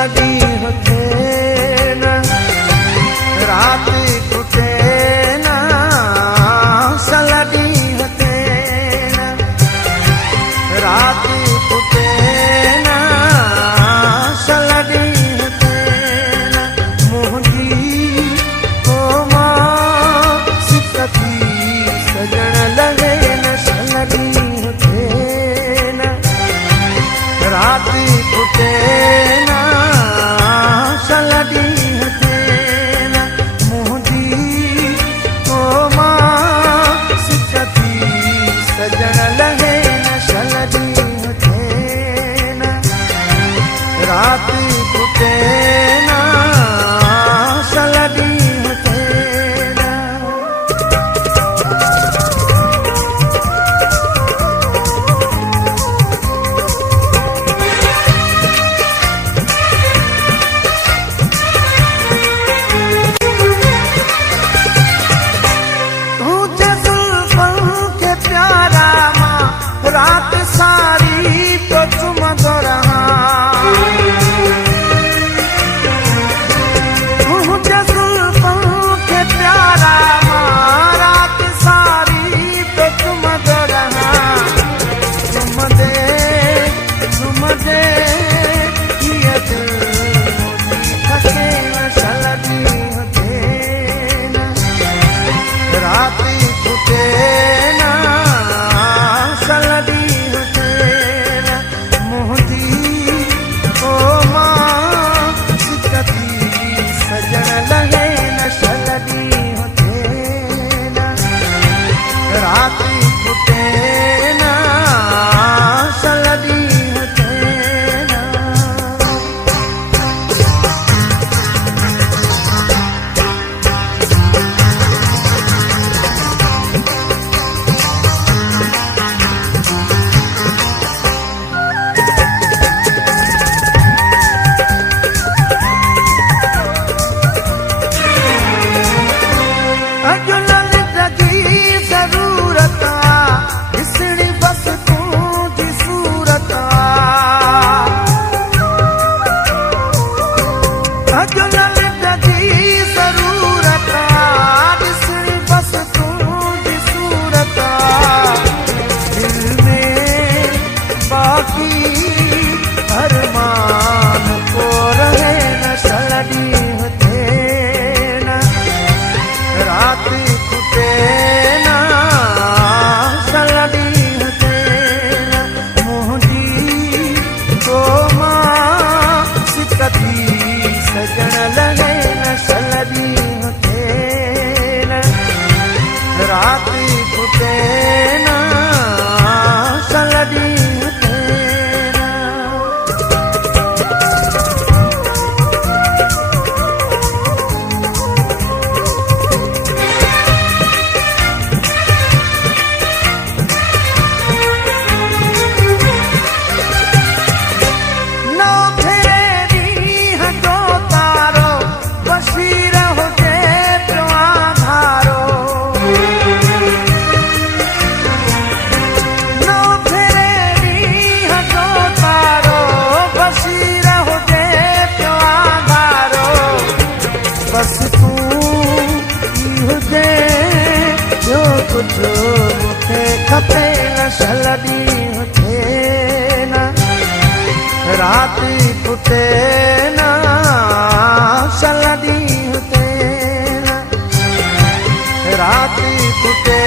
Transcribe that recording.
सलडी होते ना रात टूटे ना सलडी होते ना रात टूटे ना सलडी होते ना मोहनी ओ माँ सिकती सजन लगे न सलडी होते ना रात टूटे ना सलडी होते ना मोहदी ओ माँ सिकती सजन लगे न सलडी होते ना रात टूटे ना सलडी होते ना रात सारी तो चुमत रहा मुझे जुल्फों के प्यारा माँ रात सारी तो चुमत रहा चुम दे ये दिल थके न सलडी होते ना रात टूटे ना सलडी होते ना मोहदी ओ माँ सिकती सजन लगे न सलडी होते ना रात टूटे ना सलडी होते ना अॼु ललित जी ज़रूरत ॾिसणी बस तुंहिंजी सूरत अॼु ललित जी ज़रूरत ॾिसणी बस तुंहिंजी सूरत दिल में बाक़ी अरमान को रहे न सलडी होते ना रात टूटे ना सलडी होते ना मोहनी तो माँ सिकती सजन लगे न सलडी होते ना रात टूटे ना सलडी होते ना नौ फेरी हटो तारो बशीर होते पियो आधारो नौ फेरी हटो तारो बशीर होते पियो आधारो बस तूं ई हुजे जो कुझु मूंखे खपे न सलडी होते ना रात टूटे ना सलडी होते ना रात टूटे